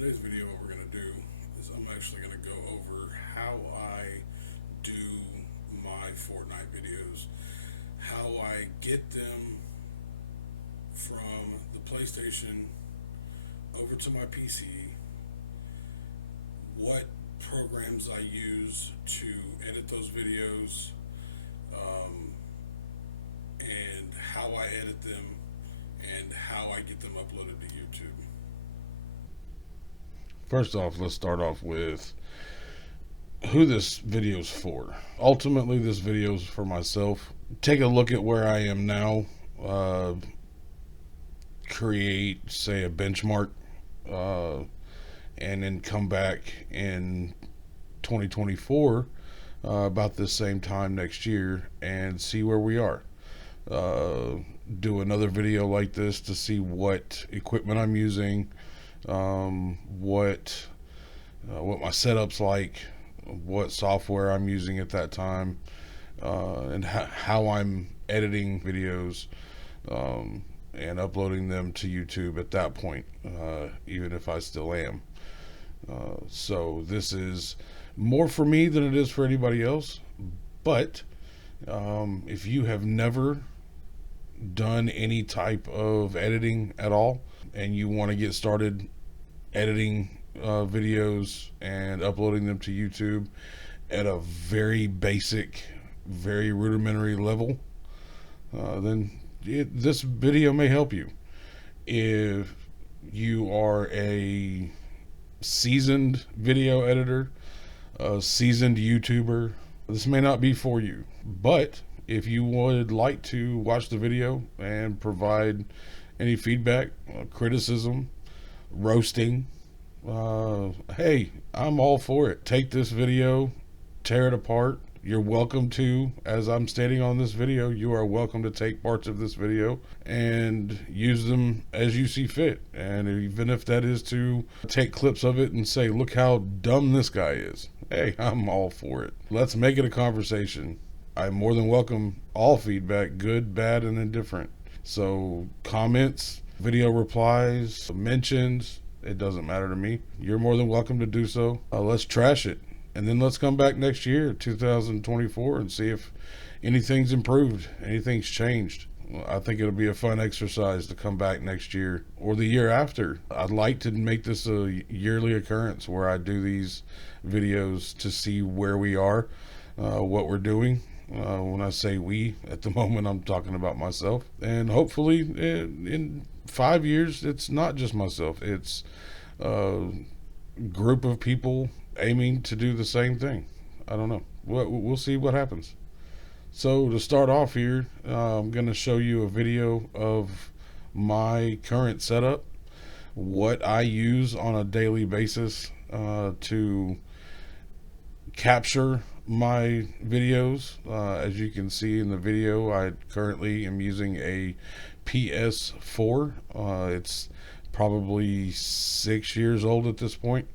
Today's video, what we're going to do is I'm actually going to go over how I do my Fortnite videos, how I get them from the PlayStation over to my PC, what programs I use to edit those videos, um, and how I edit them, and how I get them uploaded to YouTube. First off, let's start off with who this video is for. Ultimately, this video is for myself. Take a look at where I am now. Uh, Create, say, a benchmark, uh, and then come back in 2024, about the same time next year, and see where we are. Uh, do another video like this to see what equipment I'm using, what my setup's like, what software I'm using at that time, and how I'm editing videos, and uploading them to YouTube at that point, even if I still am. So this is more for me than it is for anybody else. But if you have never done any type of editing at all and you want to get started editing videos and uploading them to YouTube at a very basic, very rudimentary level, then this video may help you. If you are a seasoned video editor, a seasoned YouTuber, this may not be for you. But if you would like to watch the video and provide any feedback, criticism, roasting, hey, I'm all for it. Take this video, tear it apart. You're welcome to, as I'm stating on this video, you are welcome to take parts of this video and use them as you see fit. And even if that is to take clips of it and say, look how dumb this guy is, hey, I'm all for it. Let's make it a conversation. I more than welcome all feedback, good, bad, and indifferent. So comments, video replies, mentions, it doesn't matter to me. You're more than welcome to do so. Let's trash it. And then let's come back next year, 2024, and see if anything's improved, anything's changed. I think it'll be a fun exercise to come back next year or the year after. I'd like to make this a yearly occurrence where I do these videos to see where we are, what we're doing. When I say we, at the moment, I'm talking about myself. And hopefully, in 5 years, it's not just myself. It's a group of people aiming to do the same thing. I don't know. We'll see what happens. So to start off here, I'm going to show you a video of my current setup, what I use on a daily basis to capture my videos. As you can see in the video, I currently am using a PS4. It's probably 6 years old at this point.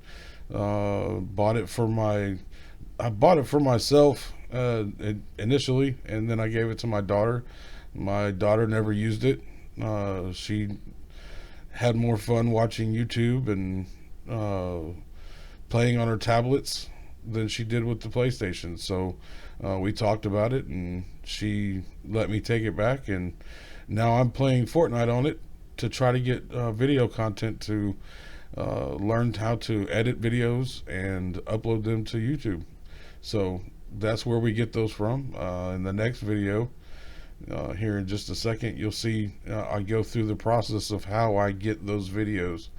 I bought it for myself initially, and then I gave it to my daughter. My daughter never used it. She had more fun watching YouTube and playing on her tablets than she did with the PlayStation. So we talked about it, and she let me take it back, and now I'm playing Fortnite on it to try to get video content to learn how to edit videos and upload them to YouTube. So that's where we get those from. In the next video, here in just a second, you'll see I go through the process of how I get those videos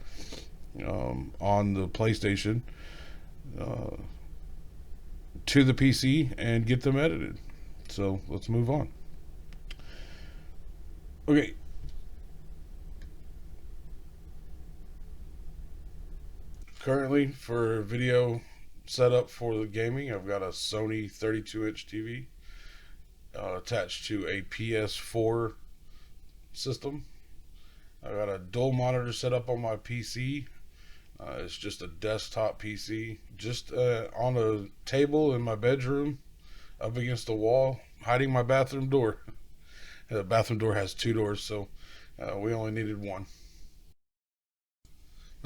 on the PlayStation to the PC and get them edited. So let's move on. Okay. Currently, for video setup for the gaming, I've got a Sony 32-inch TV attached to a PS4 system. I got a dual monitor set up on my PC. It's just a desktop PC, just on a table in my bedroom, up against the wall, hiding my bathroom door. The bathroom door has two doors, so we only needed one.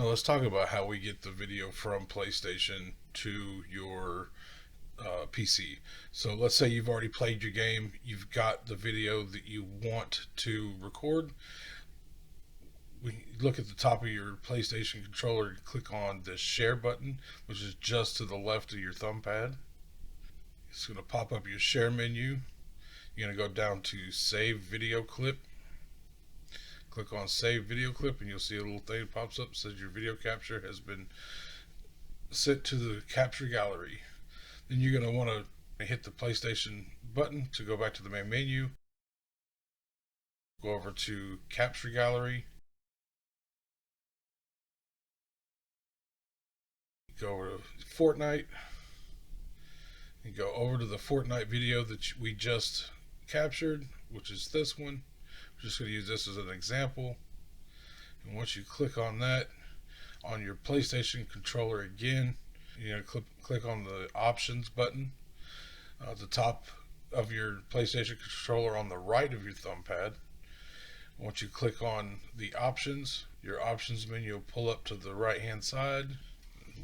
Now let's talk about how we get the video from PlayStation to your PC. So let's say you've already played your game, you've got the video that you want to record. We look at the top of your PlayStation controller and click on the share button, which is just to the left of your thumb pad. It's going to pop up your share menu. You're going to go down to save video clip. Click on save video clip and you'll see a little thing that pops up that says your video capture has been sent to the capture gallery. Then you're going to want to hit the PlayStation button to go back to the main menu. Go over to capture gallery. Go over to Fortnite. And go over to the Fortnite video that we just captured, which is this one. We're just going to use this as an example. And once you click on that, on your PlayStation controller again, you're going to click on the options button at the top of your PlayStation controller on the right of your thumb pad. Once you click on the options, your options menu will pull up to the right hand side.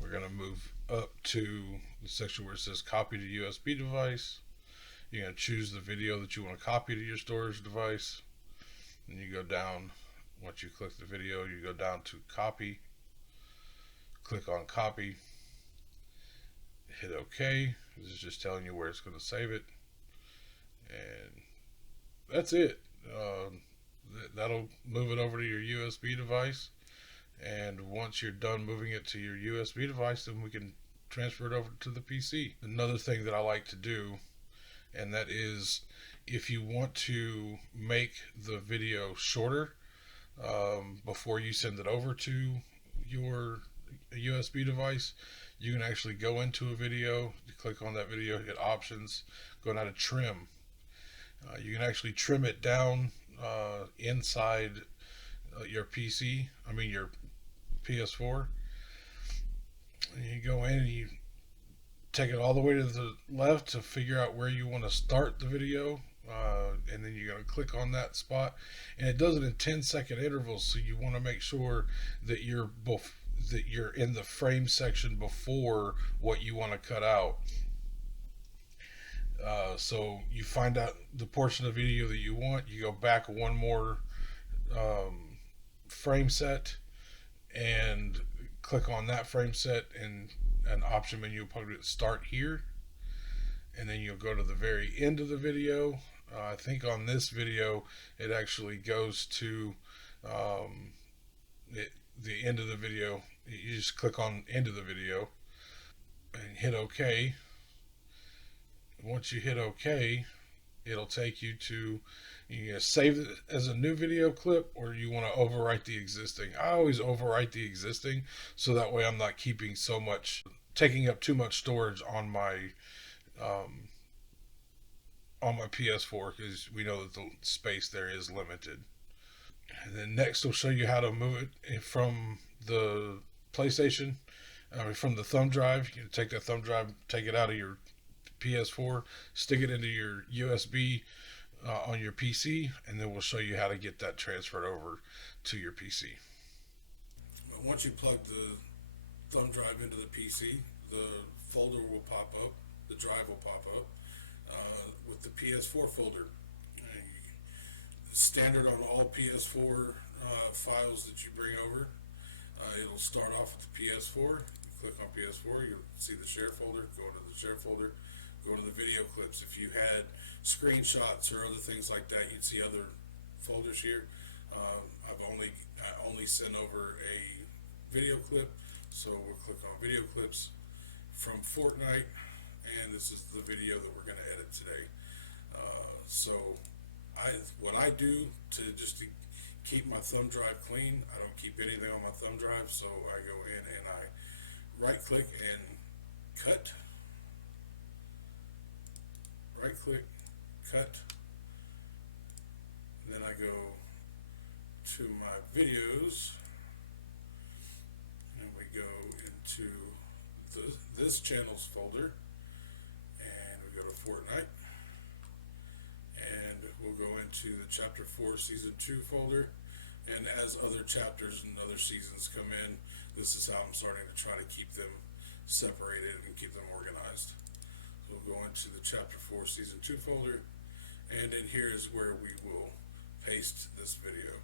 We're going to move up to the section where it says copy to USB device. You're going to choose the video that you want to copy to your storage device. And you go down, once you click the video, you go down to copy. Click on copy. Hit OK. This is just telling you where it's going to save it. And that's it. That'll move it over to your USB device. And once you're done moving it to your USB device, then we can transfer it over to the PC. Another thing that I like to do, and that is if you want to make the video shorter before you send it over to your USB device, you can actually go into a video, you click on that video, hit options, go down to trim. You can actually trim it down inside your PC, your PS4. And you go in and you take it all the way to the left to figure out where you want to start the video. And then you're going to click on that spot, and it does it in 10-second intervals, so you want to make sure that you're in the frame section before what you want to cut out. So you find out the portion of the video that you want, you go back one more frame set and click on that frame set, and an option menu will probably start here, and then you'll go to the very end of the video. I think on this video it actually goes to the end of the video. You just click on end of the video and hit OK. Once you hit OK, it'll take you to, you can save it as a new video clip, or you want to overwrite the existing. I always overwrite the existing, so that way I'm not taking up too much storage on my PS4, because we know that the space there is limited. And then next we'll show you how to move it from the PlayStation, from the thumb drive. You take that thumb drive, take it out of your PS4, stick it into your USB on your PC, and then we'll show you how to get that transferred over to your PC. Once you plug the thumb drive into the PC, the folder will pop up, the drive will pop up with the PS4 folder. Standard on all PS4 files that you bring over. It'll start off with the PS4. You click on PS4, you'll see the share folder. Go into the share folder, go to the video clips. If you had screenshots or other things like that, you'd see other folders here. I only sent over a video clip, so we'll click on video clips from Fortnite, and this is the video that we're going to edit today. So what I do to keep my thumb drive clean, I don't keep anything on my thumb drive, so I go in and I right click and cut, right click, cut, and then I go to my videos, and we go into this channel's folder, and we go to Fortnite, and we'll go into the Chapter 4 Season 2 folder. And as other chapters and other seasons come in, this is how I'm starting to try to keep them separated and keep them organized. So we'll go into the Chapter 4 Season 2 folder, and in here is where we will paste this video.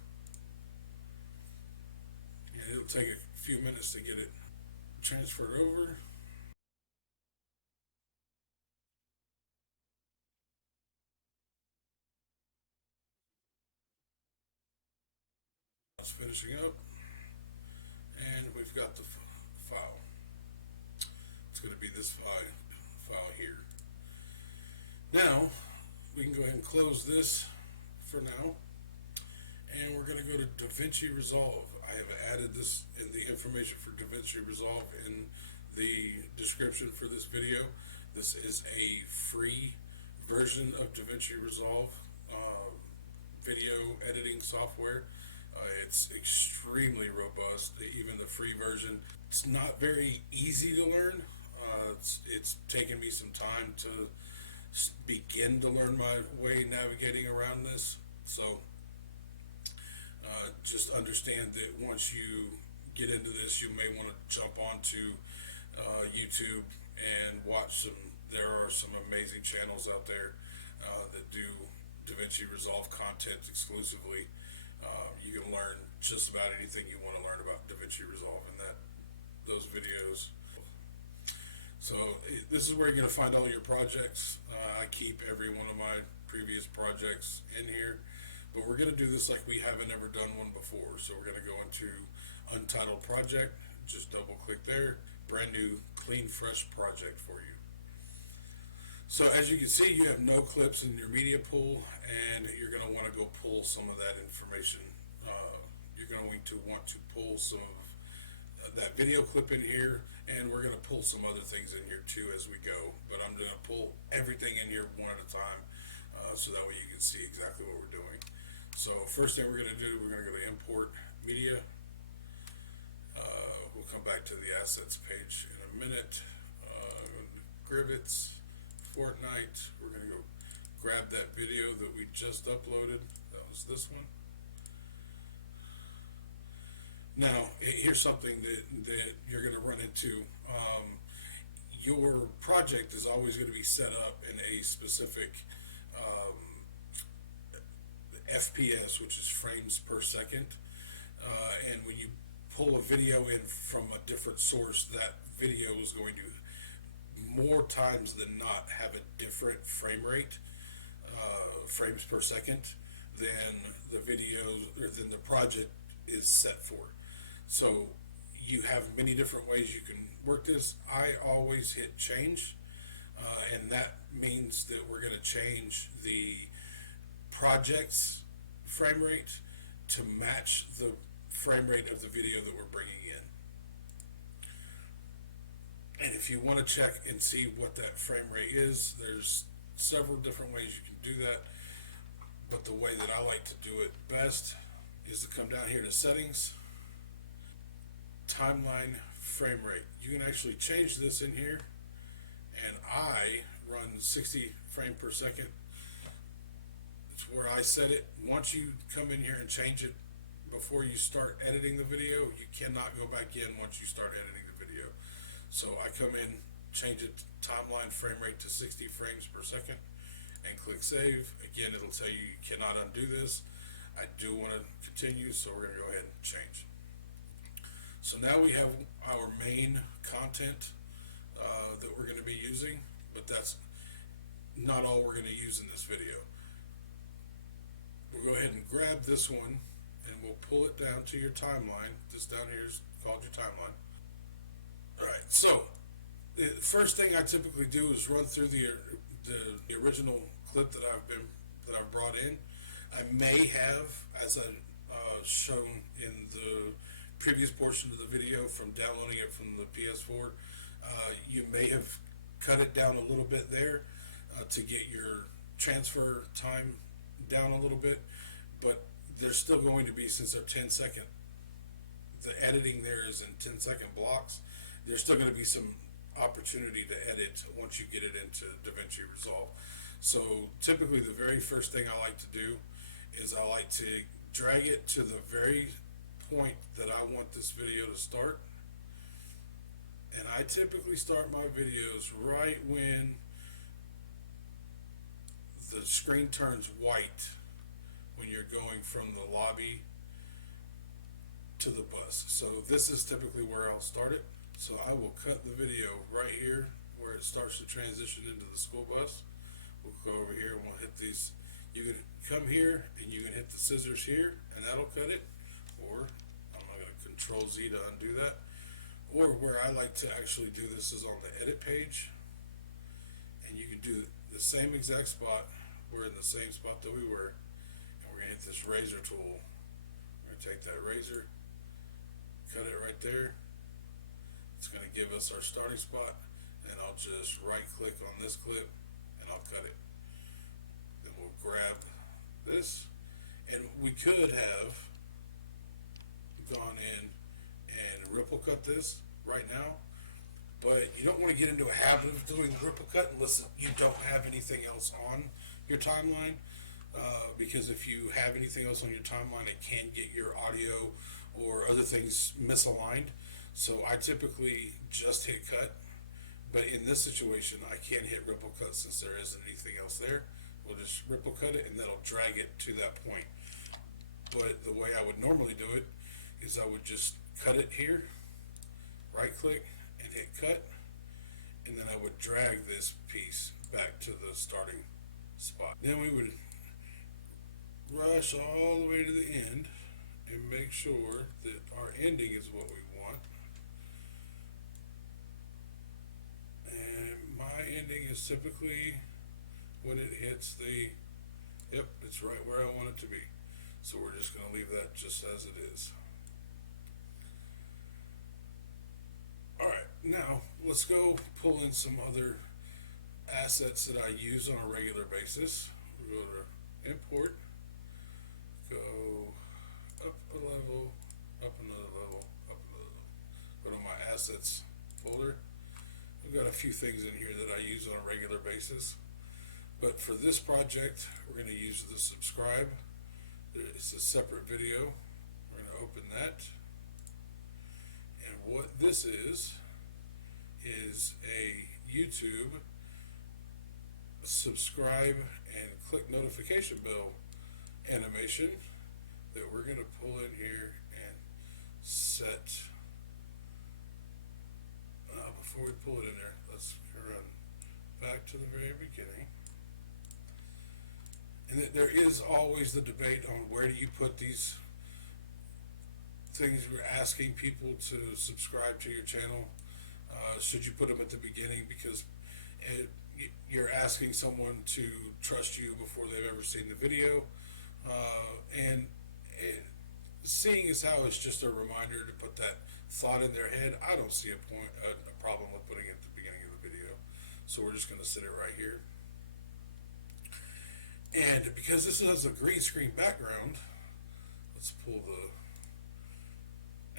And it'll take a few minutes to get it transferred over. It's finishing up, and we've got the file. It's going to be this file here. Now we can go ahead and close this for now, and we're going to go to DaVinci Resolve. I have added this in the information for DaVinci Resolve in the description for this video. This is a free version of DaVinci Resolve video editing software. It's extremely robust, even the free version. It's not very easy to learn. It's taken me some time to begin to learn my way navigating around this. So just understand that once you get into this, you may want to jump onto YouTube and watch some. There are some amazing channels out there that do DaVinci Resolve content exclusively. You can learn just about anything you want to learn about DaVinci Resolve in those videos. So this is where you're going to find all your projects. I keep every one of my previous projects in here, but we're going to do this like we haven't ever done one before. So we're going to go into Untitled Project, just double click there, brand new, clean, fresh project for you. So as you can see, you have no clips in your media pool, and you're going to want to go pull some of that information. You're going to want to pull some of that video clip in here, and we're going to pull some other things in here too as we go. But I'm going to pull everything in here one at a time, so that way you can see exactly what we're doing. So first thing we're going to do, we're going to go to Import Media. We'll come back to the Assets page in a minute. Grivets, Fortnite. We're going to go grab that video that we just uploaded. That was this one. Now, here's something that you're going to run into. Your project is always going to be set up in a specific FPS, which is frames per second. And when you pull a video in from a different source, that video is going to, more times than not, have a different frame rate, frames per second, than the video or than the project is set for. So you have many different ways you can work this. I always hit change, and that means that we're going to change the project's frame rate to match the frame rate of the video that we're bringing in. And if you want to check and see what that frame rate is, there's several different ways you can do that, but the way that I like to do it best is to come down here to Settings, Timeline Frame Rate. You can actually change this in here, and I run 60 frames per second. It's where I set it. Once you come in here and change it before you start editing the video, you cannot go back in once you start editing the video. So I come in, change it to timeline frame rate to 60 frames per second, and click save. Again, it'll tell you you cannot undo this. I do want to continue, so we're going to go ahead and change. So now we have our main content that we're going to be using, but that's not all we're going to use in this video. We'll go ahead and grab this one, and we'll pull it down to your timeline. This down here is called your timeline. Alright, so the first thing I typically do is run through the original clip that I've brought in. I may have, as I shown in the previous portion of the video from downloading it from the PS4, you may have cut it down a little bit there to get your transfer time down a little bit, but there's still going to be, since they're 10-second, the editing there is in 10-second blocks, there's still going to be some opportunity to edit once you get it into DaVinci Resolve. So typically the very first thing I like to do is I like to drag it to the very point that I want this video to start, And I typically start my videos right when the screen turns white, when you're going from the lobby to the bus. So this is typically where I'll start it. So I will cut the video right here where it starts to transition into the school bus. We'll go over here and we'll hit these. You can come here and you can hit the scissors here and that'll cut it. Or I'm not going to Control Z to undo that. Or where I like to actually do this is on the edit page. And you can do the same exact spot. We're in the same spot that we were. And we're going to hit this razor tool. We're going to take that razor, cut it right there. It's going to give us our starting spot. And I'll just right click on this clip and I'll cut it. Then we'll grab this. And we could have gone in and ripple cut this right now, but you don't want to get into a habit of doing ripple cut unless you don't have anything else on your timeline, because if you have anything else on your timeline, it can get your audio or other things misaligned. So I typically just hit cut, but in this situation I can't hit ripple cut since there isn't anything else there. We'll just ripple cut it and that'll drag it to that point. But the way I would normally do it is I would just cut it here, right click and hit cut, and then I would drag this piece back to the starting spot. Then we would rush all the way to the end and make sure that our ending is what we want. And my ending is typically when it hits the, yep, it's right where I want it to be. So we're just going to leave that just as it is. Alright, now let's go pull in some other assets that I use on a regular basis. We'll go to import, go up a level, up another level, up another level. Go to my assets folder. I've got a few things in here that I use on a regular basis. But for this project, we're going to use the subscribe. It's a separate video. We're going to open that. And what this is a YouTube subscribe and click notification bell animation that we're going to pull in here and set. Before we pull it in there, let's run back to the very beginning. And that there is always the debate on where do you put these things you're asking people to subscribe to your channel. Should you put them at the beginning because you're asking someone to trust you before they've ever seen the video, and seeing as how it's just a reminder to put that thought in their head, I don't see a problem with putting it at the beginning of the video. So we're just going to set it right here. And because this has a green screen background, let's pull the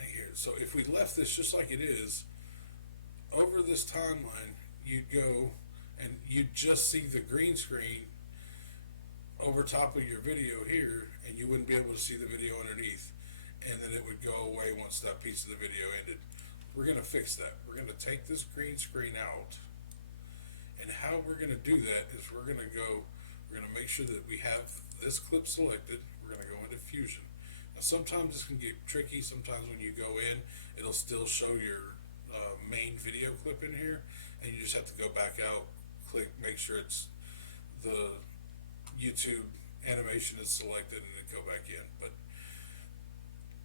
thing here. So if we left this just like it is, over this timeline, you'd go and you'd just see the green screen over top of your video here, and you wouldn't be able to see the video underneath, and then it would go away once that piece of the video ended. We're going to fix that. We're going to take this green screen out, and how we're going to do that is we're going to make sure that we have this clip selected. We're going to go into Fusion. Now sometimes this can get tricky. Sometimes when you go in, it'll still show your main video clip in here, and you just have to go back out, click, make sure it's the YouTube animation is selected, and then go back in. But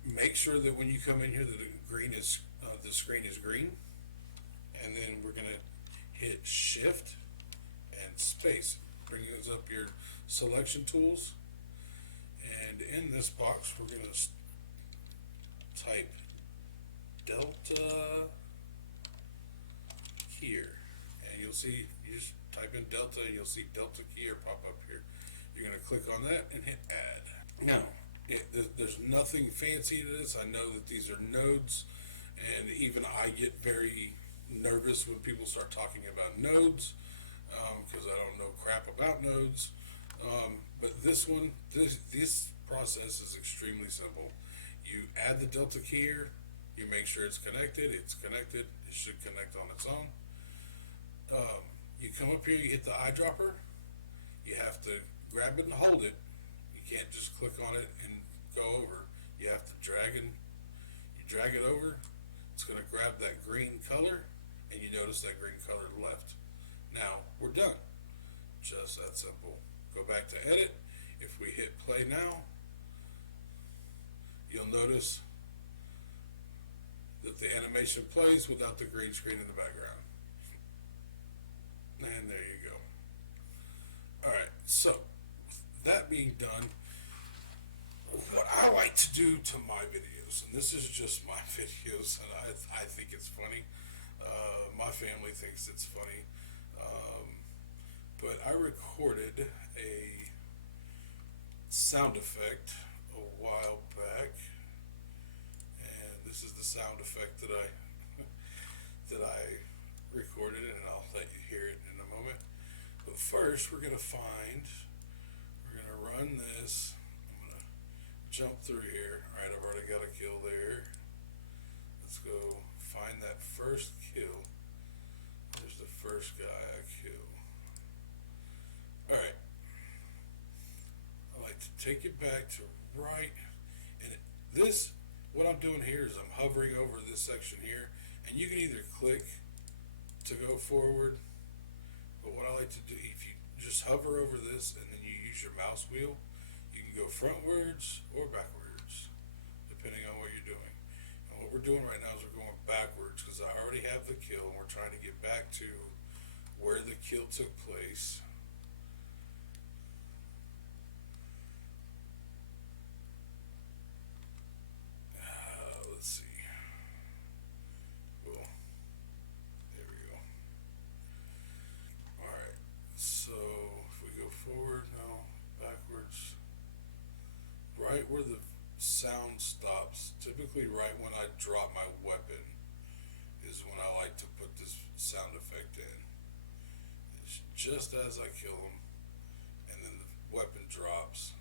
make sure that when you come in here that the screen is green, and then we're going to hit Shift and Space, bringing up your selection tools. And in this box, we're going to type Delta Keyer, and you'll see, you just type in Delta and you'll see Delta Keyer pop up here. You're going to click on that and hit Add. Now, there's nothing fancy to this. I know that these are nodes, and even I get very nervous when people start talking about nodes, because I don't know crap about nodes. But this process is extremely simple. You add the Delta Keyer, You make sure it's connected. It's connected. It should connect on its own. You come up here, you hit the eyedropper. You have to grab it and hold it. You can't just click on it and go over. You have to you drag it over. It's going to grab that green color, and you notice that green color left. Now we're done. Just that simple. Go back to edit. If we hit play now, you'll notice that the animation plays without the green screen in the background. And there you go. Alright, so that being done, what I like to do to my videos, and this is just my videos, and I think it's funny. My family thinks it's funny. But I recorded a sound effect a while back, and this is the sound effect that I recorded, and I'll let you hear it in a moment. But first, we're gonna run this. I'm gonna jump through here. All right, I've already got a kill there. Let's go find that first kill. There's the first guy I killed. All right. I like to take it back to right, and this, what I'm doing here is I'm hovering over this section here, and you can either click to go forward, but what I like to do, if you just hover over this and then you use your mouse wheel, you can go frontwards or backwards, depending on what you're doing. And what we're doing right now is we're going backwards because I already have the kill, and we're trying to get back to where the kill took place. Let's see. Well, there we go. Alright, so if we go forward, no, backwards. Right where the sound stops, typically right when I drop my weapon, is when I like to put this sound effect in. It's just as I kill him, and then the weapon drops.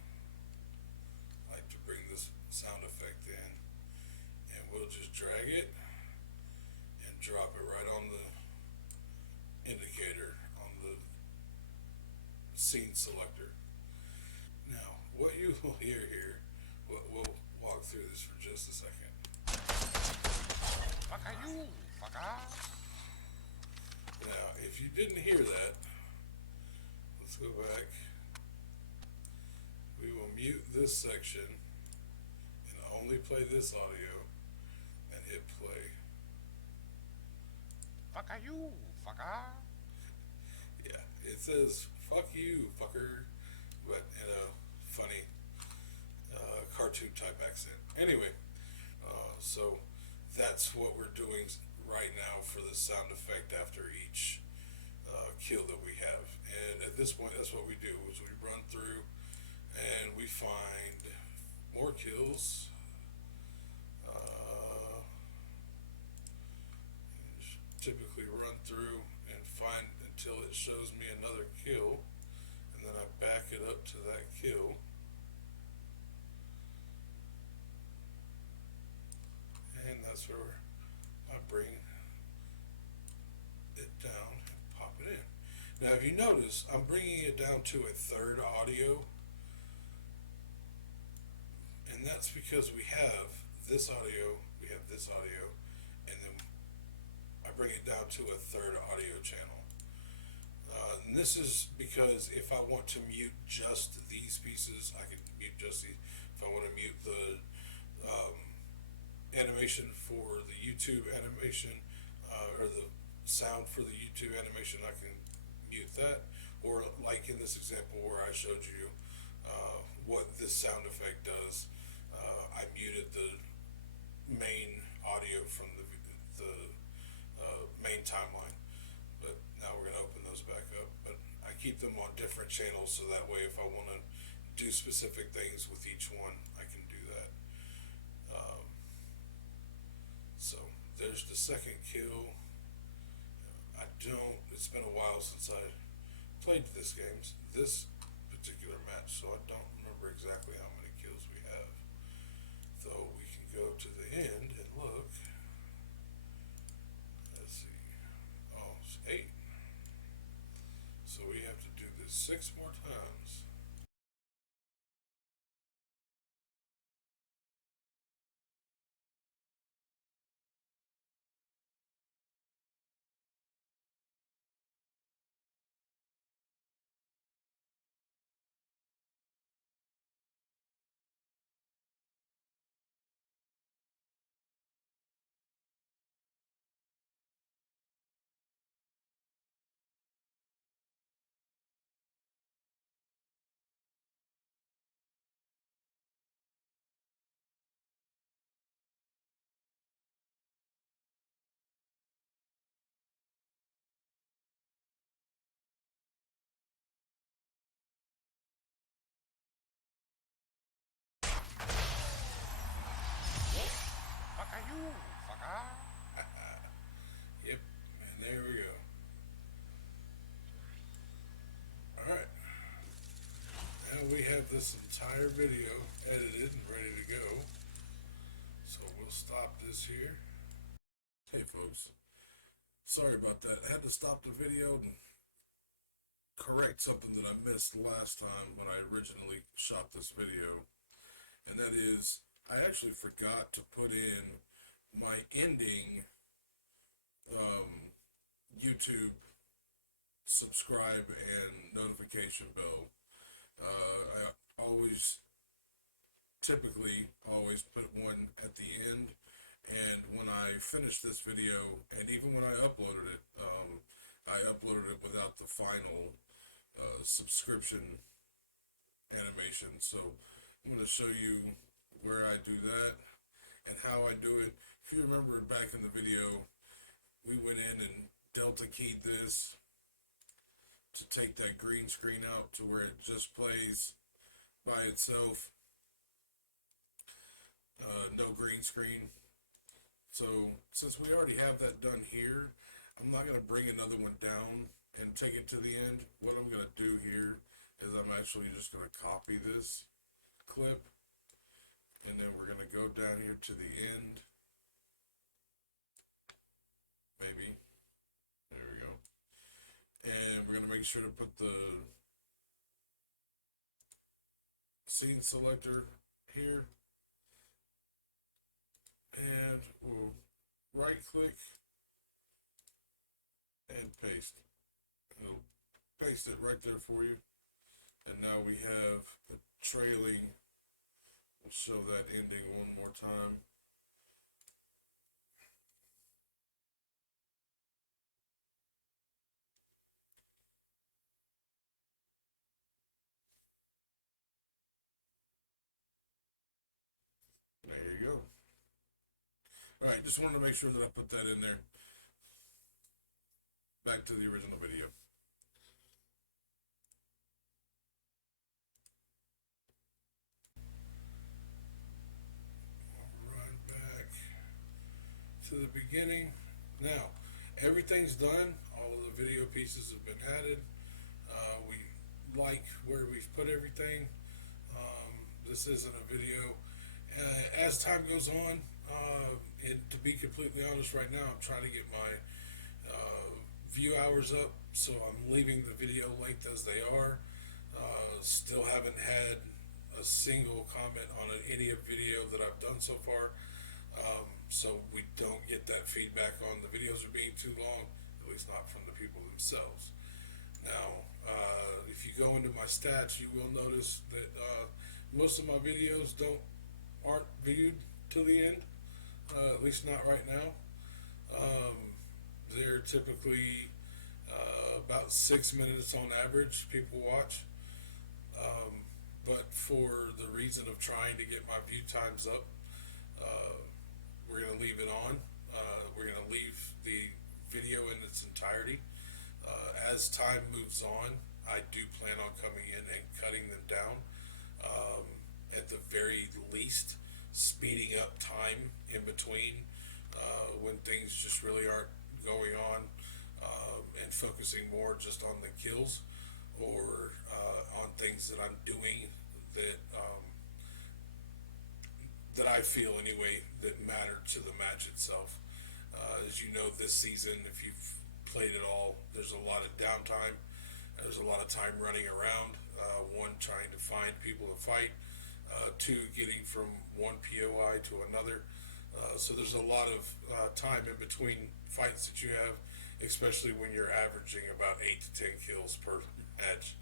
I like to bring this sound effect in, and we'll just drag it and drop it right on the indicator on the scene selector. Now, what you will hear here, we'll walk through this for just a second. Fuck you, fucker. Now, if you didn't hear that, let's go back. We will mute this section and only play this audio and hit play. Fuck you, fucker. Yeah, it says "fuck you, fucker," but in a funny cartoon type accent. Anyway, so that's what we're doing right now for the sound effect after each kill that we have. And at this point, that's what we do: is we run through and we find more kills. Typically run through and find until it shows me another kill, and then I back it up to that kill. And that's where I bring it down and pop it in. Now if you notice, I'm bringing it down to a third audio, and that's because we have this audio, and then I bring it down to a third audio channel. And this is because if I want to mute just these pieces, I can mute just these. If I want to mute the animation for the YouTube animation, or the sound for the YouTube animation, I can mute that. Or like in this example where I showed you what this sound effect does, I muted the main audio from the main timeline. But now we're going to open those back up. But I keep them on different channels, so that way if I want to do specific things with each one, I can do that. So there's the second kill. It's been a while since I played this particular match, so I don't remember exactly how many kills we have. Though we can go to the end and look. this entire video edited and ready to go. So we'll stop this here. Hey folks, sorry about that. I had to stop the video and correct something that I missed last time when I originally shot this video. And that is, I actually forgot to put in my ending YouTube subscribe and notification bell. I typically always put one at the end, and when I finished this video, and even when I uploaded it without the final subscription animation. So I'm going to show you where I do that and how I do it. If you remember back in the video, we went in and delta keyed this to take that green screen out to where it just plays by itself. No green screen. So since we already have that done here, I'm not going to bring another one down and take it to the end. What I'm going to do here is I'm actually just going to copy this clip, and then we're going to go down here to the end. Maybe. There we go. And we're going to make sure to put the scene selector here. And we'll right click and paste. It'll paste it right there for you. And now we have a trailing. We'll show that ending one more time. There you go. All right, just wanted to make sure that I put that in there. Back to the original video. Right back to the beginning. Now, everything's done. All of the video pieces have been added. We like where we've put everything. This isn't a video. As time goes on, and to be completely honest right now, I'm trying to get my view hours up, so I'm leaving the video length as they are. Still haven't had a single comment on any video that I've done so far, so we don't get that feedback on the videos are being too long, at least not from the people themselves. Now, if you go into my stats, you will notice that most of my videos aren't viewed to the end, at least not right now. They're typically about 6 minutes on average people watch, but for the reason of trying to get my view times up, we're going to leave it on. We're going to leave the video in its entirety. As time moves on, I do plan on coming in and cutting them down, at the very least speeding up time in between when things just really aren't going on, and focusing more just on the kills or on things that I'm doing that I feel anyway that matter to the match itself. As you know, this season, if you've played it all, there's a lot of downtime. There's a lot of time running around. One, trying to find people to fight. Two, getting from one POI to another. So there's a lot of time in between fights that you have, especially when you're averaging about 8 to 10 kills per match.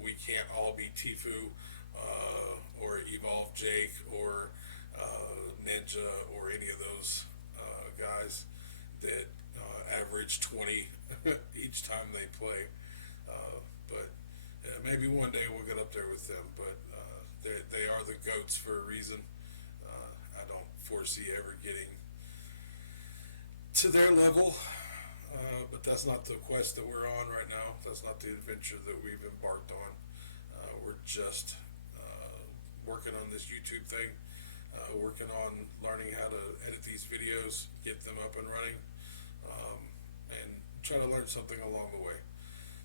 We can't all be Tifu or Evolve Jake or Ninja or any of those guys that average 20 each time they play. But maybe one day we'll get up there with them, but they are the GOATs for a reason. I don't foresee ever getting to their level, but that's not the quest that we're on right now. That's not the adventure that we've embarked on. We're just working on this YouTube thing, working on learning how to edit these videos, get them up and running, and try to learn something along the way.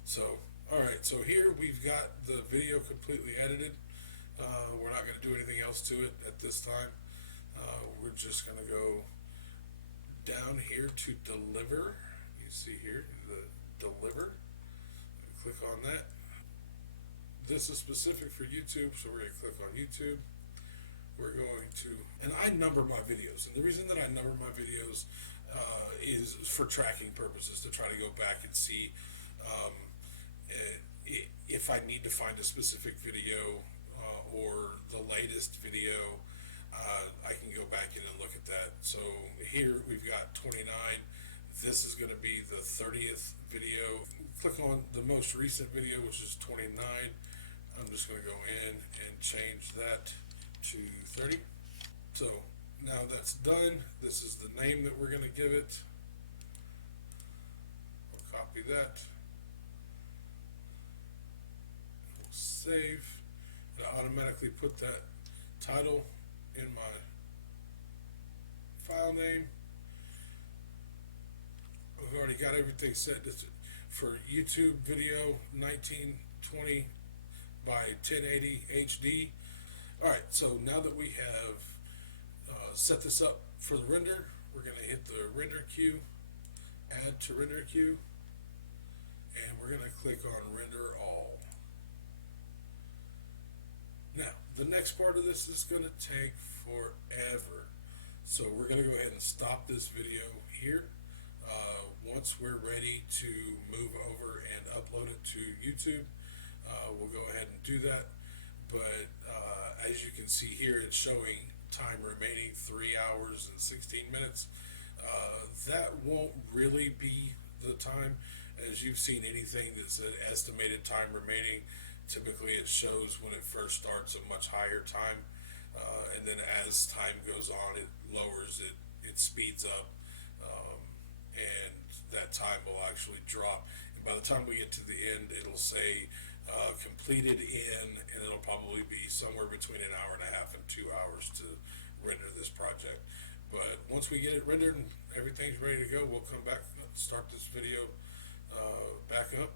So Alright, so here we've got the video completely edited. We're not going to do anything else to it at this time. We're just going to go down here to deliver. You see here, the deliver. Click on that. This is specific for YouTube, so we're going to click on YouTube. We're going to, and I number my videos. And the reason that I number my videos is for tracking purposes, to try to go back and see if I need to find a specific video or the latest video. I can go back in and look at that. So here we've got 29. This is going to be the 30th video. Click on the most recent video, which is 29. I'm just going to go in and change that to 30. So now that's done. This is the name that we're going to give it. I'll copy that. We'll save. It'll automatically put that title in my file name. We've already got everything set. This for YouTube video 1920 by 1080 HD. Alright, so now that we have set this up for the render, we're going to hit the render queue, add to render queue, and we're going to click on render all. Now, the next part of this is going to take forever. So we're going to go ahead and stop this video here. Once we're ready to move over and upload it to YouTube, we'll go ahead and do that. But as you can see here, it's showing time remaining 3 hours and 16 minutes. That won't really be the time. As you've seen, anything that's an estimated time remaining, typically it shows when it first starts a much higher time, and then as time goes on, it lowers it, it speeds up, and that time will actually drop. And by the time we get to the end, it'll say completed in, and it'll probably be somewhere between an hour and a half and 2 hours to render this project. But once we get it rendered and everything's ready to go, we'll come back, start this video back up,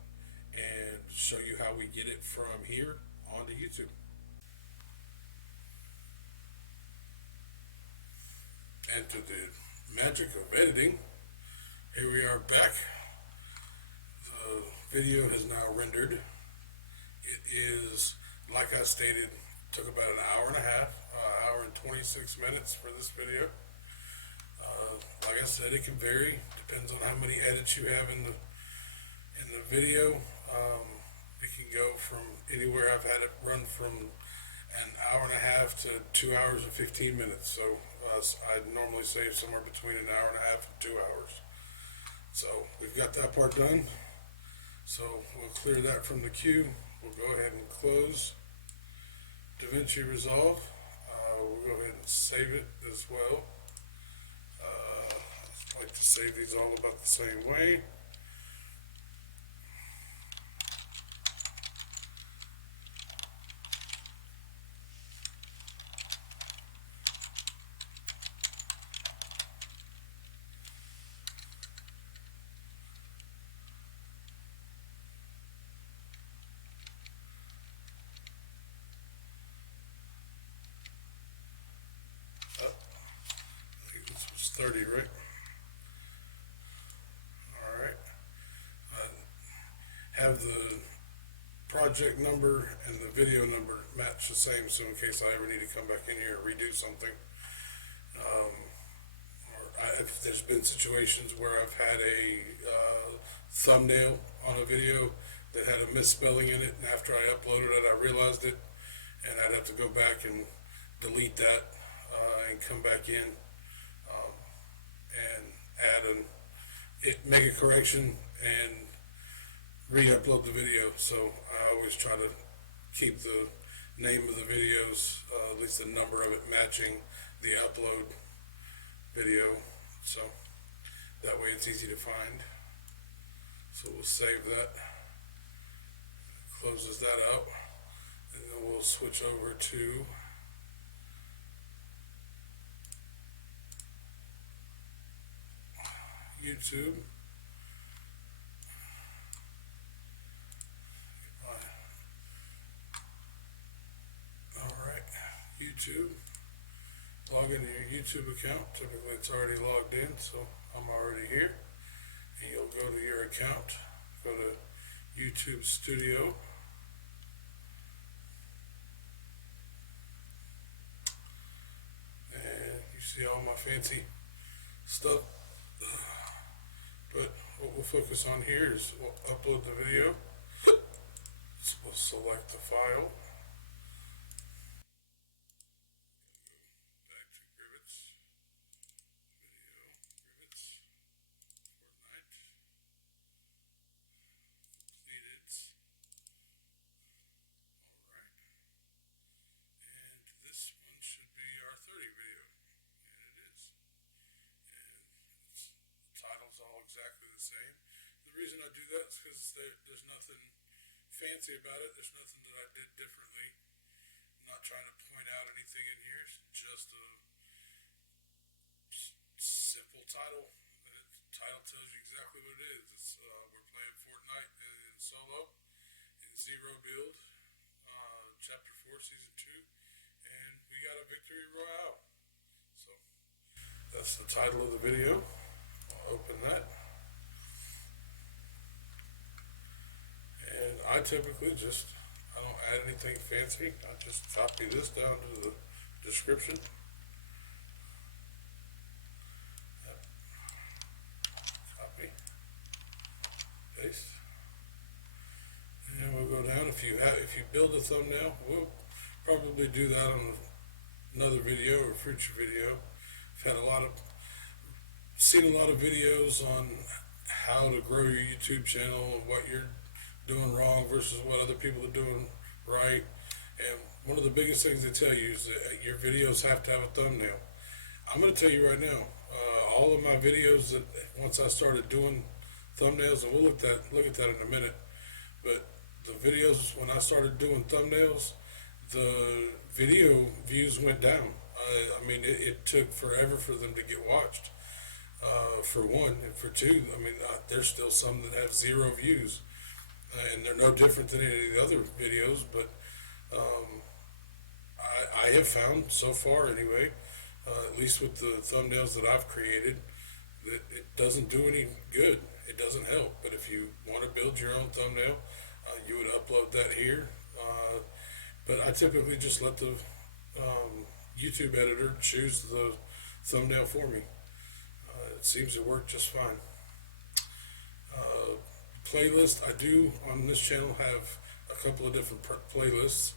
and show you how we get it from here onto YouTube. And to the magic of editing, here we are back. The video has now rendered. It is, like I stated, took about an hour and a half, hour and 26 minutes for this video. Like I said, it can vary, depends on how many edits you have in the video. It can go from anywhere. I've had it run from an hour and a half to 2 hours and 15 minutes. So I'd normally say somewhere between an hour and a half and 2 hours. So we've got that part done. So we'll clear that from the queue. We'll go ahead and close DaVinci Resolve. We'll go ahead and save it as well. I like to save these all about the same way. I think this was 30, right? Alright. Have the project number and the video number match the same, so in case I ever need to come back in here and redo something. If there's been situations where I've had a thumbnail on a video that had a misspelling in it, and after I uploaded it, I realized it, and I'd have to go back and delete that and come back in and add make a correction and re-upload the video. So I always try to keep the name of the videos, at least the number of it, matching the upload video, so that way it's easy to find. So we'll save that, closes that out, and then we'll switch over to YouTube. log into your YouTube account. Typically it's already logged in, so I'm already here. And you'll go to your account, go to YouTube Studio, and you see all my fancy stuff. But what we'll focus on here is we'll upload the video. So we'll select the file. Back to Rivets. Video, Rivets, Fortnite. Completed. Alright. And this one should be our 30 video. And it is. And the title's all exactly the same. The reason I do that is because there's nothing fancy about it. There's nothing that I did differently. I'm not trying to point out anything in here. It's just a simple title. The title tells you exactly what it is. It's we're playing Fortnite in solo in zero build, chapter 4, season 2, and we got a victory royale. So that's the title of the video. I'll open that. And I typically I don't add anything fancy. I just copy this down to the description. Copy, paste, and we'll go down. If you build a thumbnail, we'll probably do that on another video or future video. I've seen a lot of videos on how to grow your YouTube channel and what you're doing wrong versus what other people are doing right. And one of the biggest things they tell you is that your videos have to have a thumbnail. I'm going to tell you right now, all of my videos that once I started doing thumbnails, and we'll look at that in a minute, but the videos when I started doing thumbnails, the video views went down. I mean, it took forever for them to get watched. For one, and for two, I mean, there's still some that have 0 views. And they're no different than any of the other videos, but I have found so far anyway, at least with the thumbnails that I've created, that it doesn't do any good. It doesn't help. But if you want to build your own thumbnail, you would upload that here. But I typically just let the YouTube editor choose the thumbnail for me. It seems to work just fine. Playlist, I do on this channel have a couple of different playlists,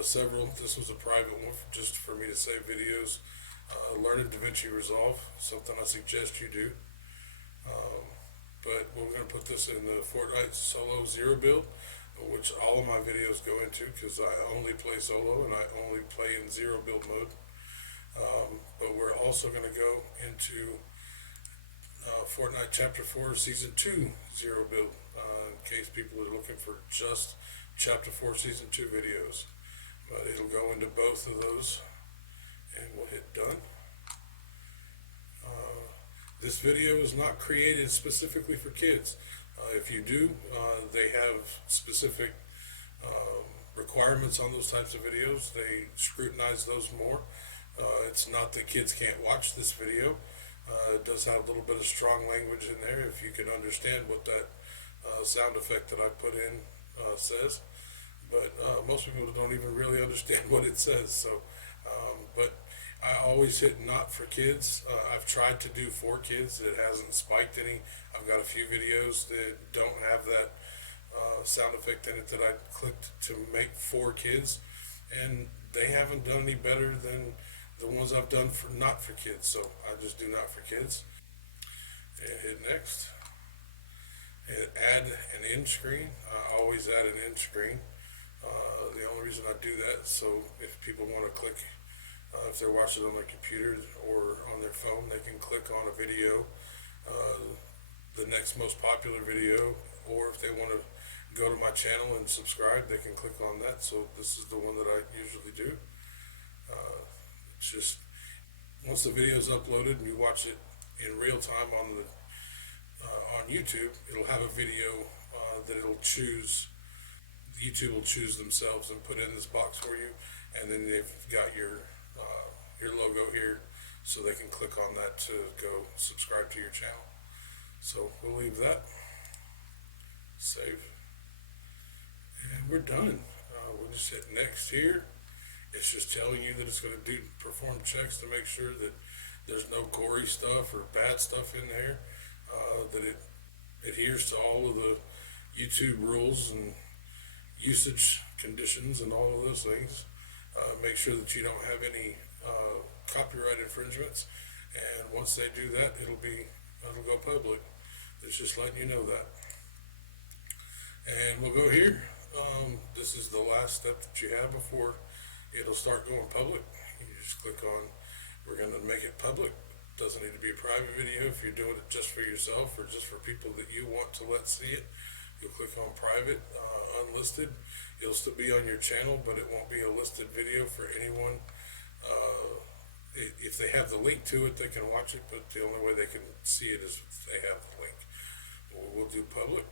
several. This was a private one just for me to save videos. Learning DaVinci Resolve, something I suggest you do. But we're going to put this in the Fortnite solo 0 build, which all of my videos go into because I only play solo and I only play in 0 build mode. But we're also going to go into Fortnite Chapter 4 Season 2 0 build, in case people are looking for just Chapter 4 Season 2 videos. But it'll go into both of those, and we'll hit done. This video is not created specifically for kids. If you do, they have specific requirements on those types of videos. They scrutinize those more. It's not that kids can't watch this video. It does have a little bit of strong language in there if you can understand what that sound effect that I put in says. But most people don't even really understand what it says. So, but I always hit not for kids. I've tried to do for kids. It hasn't spiked any. I've got a few videos that don't have that sound effect in it that I clicked to make for kids, and they haven't done any better than the ones I've done for not for kids. So I just do not for kids. And hit next. And add an end screen. I always add an end screen. The only reason I do that is so if people want to click, if they're watching on their computer or on their phone, they can click on a video, the next most popular video, or if they want to go to my channel and subscribe, they can click on that. So this is the one that I usually do. It's just once the video is uploaded and you watch it in real time on YouTube, it'll have a video that it'll choose. YouTube will choose themselves and put in this box for you, and then they've got your your logo here, so they can click on that to go subscribe to your channel. So we'll leave that. Save. And we're done. We'll just hit next here. It's just telling you that it's going to perform checks to make sure that there's no gory stuff or bad stuff in there, that it adheres to all of the YouTube rules and usage conditions and all of those things. Make sure that you don't have any copyright infringements, and once they do that, it'll go public. It's just letting you know that. And we'll go here. This is the last step that you have before it'll start going public. You just click on, we're going to make it public. Doesn't need to be a private video. If you're doing it just for yourself or just for people that you want to let see it, you'll click on private, unlisted. It'll still be on your channel, but it won't be a listed video for anyone. If they have the link to it, they can watch it, but the only way they can see it is if they have the link. We'll do public,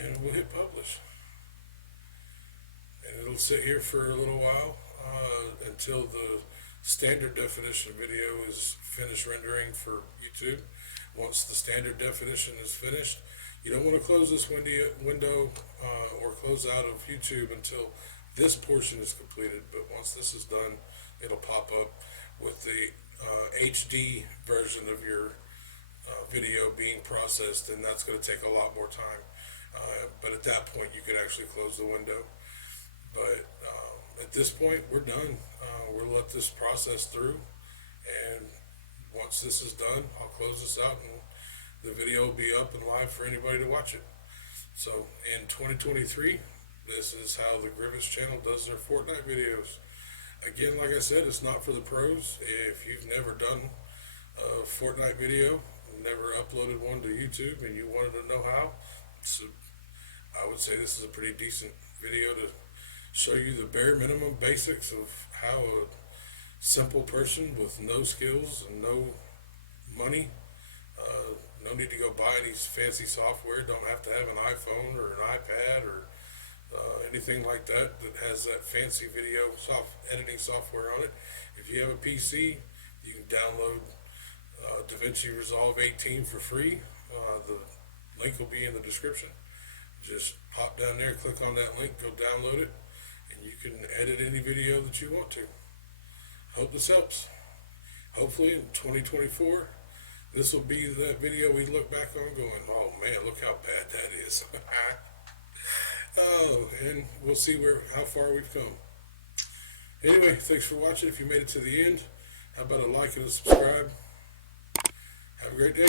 and we'll hit publish. And it'll sit here for a little while until the standard definition video is finished rendering for YouTube. Once the standard definition is finished, you don't want to close this window or close out of YouTube until this portion is completed. But once this is done, it'll pop up with the HD version of your video being processed, and that's going to take a lot more time. But at that point, you can actually close the window. But at this point, we're done. We'll let this process through, and once this is done, I'll close this out, and the video will be up and live for anybody to watch it. So in 2023, this is how the Grievous channel does their Fortnite videos. Again, like I said, it's not for the pros. If you've never done a Fortnite video, never uploaded one to YouTube, and you wanted to know how, so I would say this is a pretty decent video to show you the bare minimum basics of how a simple person with no skills and no money, no need to go buy any fancy software, don't have to have an iPhone or an iPad or anything like that that has that fancy video editing software on it. If you have a PC, you can download DaVinci Resolve 18 for free. The link will be in the description. Just pop down there, click on that link, go download it, and you can edit any video that you want to. Hope this helps. Hopefully in 2024, this will be that video we look back on going, oh man, look how bad that is. Oh, and we'll see how far we've come. Anyway, thanks for watching. If you made it to the end, how about a like and a subscribe? Have a great day.